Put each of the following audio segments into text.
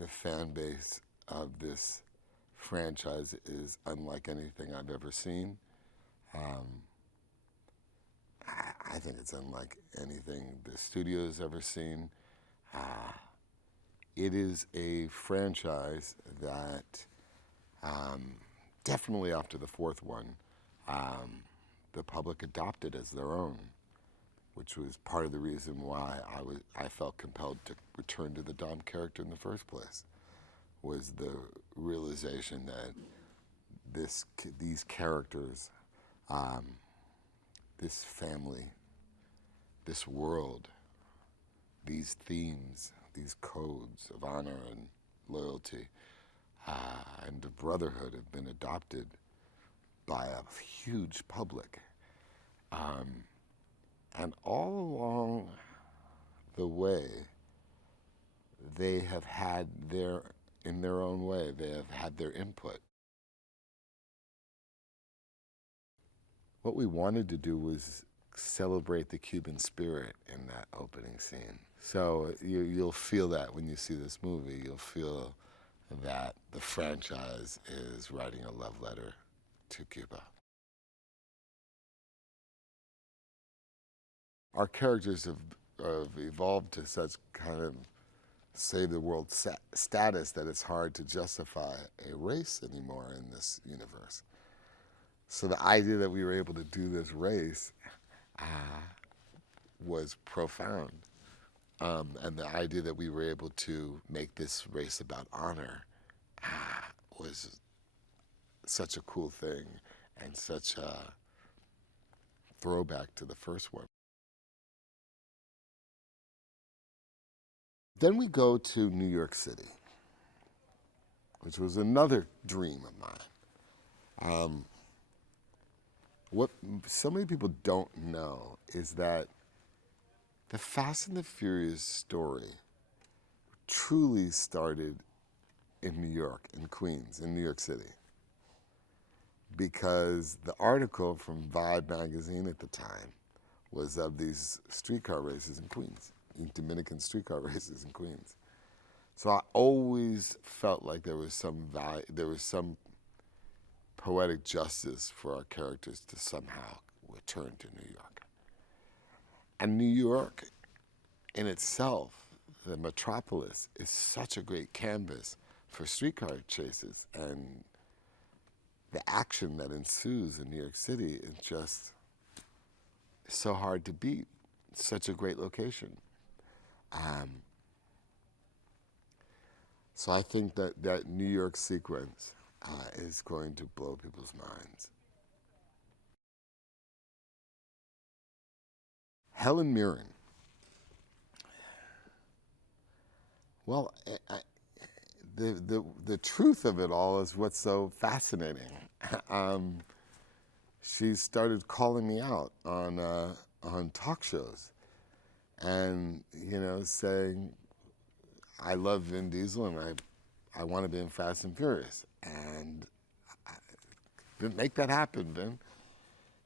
the fan base of this franchise is unlike anything I've ever seen. I think it's unlike anything the studio's ever seen. It is a franchise that definitely after the fourth one, the public adopted as their own, which was part of the reason why I felt compelled to return to the Dom character in the first place, was the realization that these characters, this family, this world, these themes, these codes of honor and loyalty and of brotherhood have been adopted by a huge public. And all along the way, they have had in their own way, they have had their input. What we wanted to do was celebrate the Cuban spirit in that opening scene. So you'll feel that when you see this movie. You'll feel that the franchise is writing a love letter to Cuba. Our characters have evolved to such kind of save the world status that it's hard to justify a race anymore in this universe. So the idea that we were able to do this race was profound. And the idea that we were able to make this race about honor was such a cool thing and such a throwback to the first one. Then we go to New York City, which was another dream of mine. What so many people don't know is that the Fast and the Furious story truly started in New York, in Queens, in New York City. Because the article from Vibe magazine at the time was of these streetcar races in Queens, Dominican streetcar races in Queens. So I always felt like there was some poetic justice for our characters to somehow return to New York. And New York in itself, the metropolis, is such a great canvas for streetcar chases, and the action that ensues in New York City is just so hard to beat. It's such a great location. So I think that New York sequence is going to blow people's minds. Helen Mirren. Well, the truth of it all is what's so fascinating. She started calling me out on talk shows, and saying, I love Vin Diesel and I want to be in Fast and Furious, and I didn't make that happen, Vin.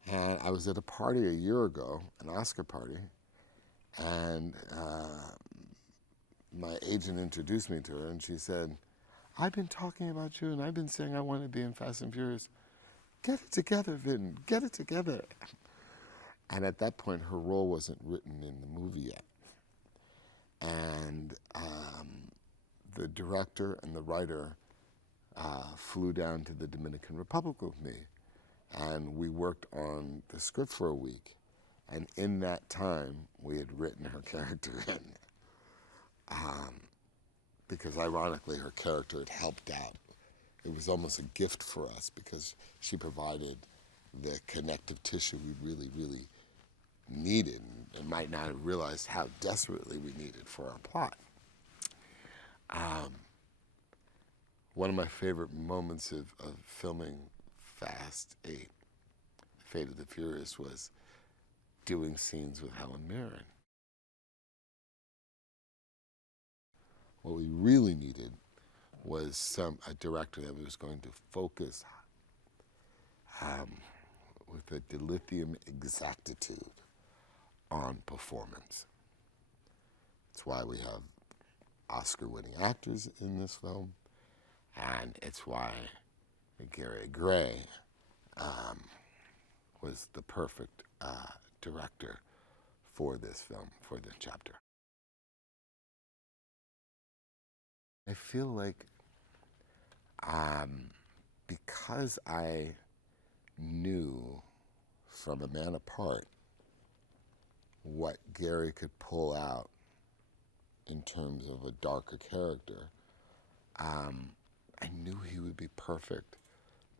And I was at a party a year ago, an Oscar party, and my agent introduced me to her, and she said, I've been talking about you, and I've been saying I want to be in Fast and Furious. Get it together, Vin, get it together. And at that point, her role wasn't written in the movie yet. And the director and the writer flew down to the Dominican Republic with me, and we worked on the script for a week. And in that time, we had written her character in. Because ironically, her character had helped out. It was almost a gift for us because she provided the connective tissue we really, really needed and might not have realized how desperately we needed for our plot. One of my favorite moments of filming Fast 8, Fate of the Furious, was doing scenes with Helen Mirren. What we really needed was a director that was going to focus with a dilithium exactitude on performance. That's why we have Oscar-winning actors in this film, and it's why Gary Gray was the perfect director for this film, for this chapter. I feel like because I knew from A Man Apart what Gary could pull out in terms of a darker character, I knew he would be perfect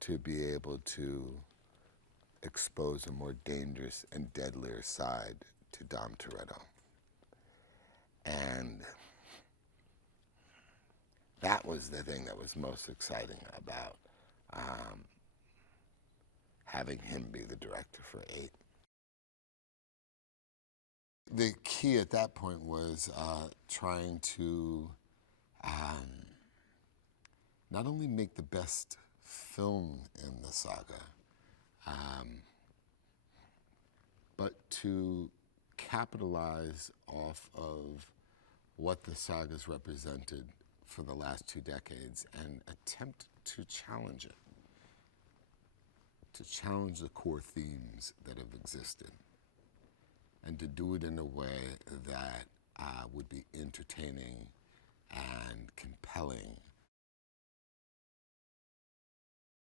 to be able to expose a more dangerous and deadlier side to Dom Toretto. And that was the thing that was most exciting about having him be the director for 8. The key at that point was trying to not only make the best film in the saga, but to capitalize off of what the saga's represented for the last 2 decades and attempt to challenge it, to challenge the core themes that have existed, and to do it in a way that would be entertaining and compelling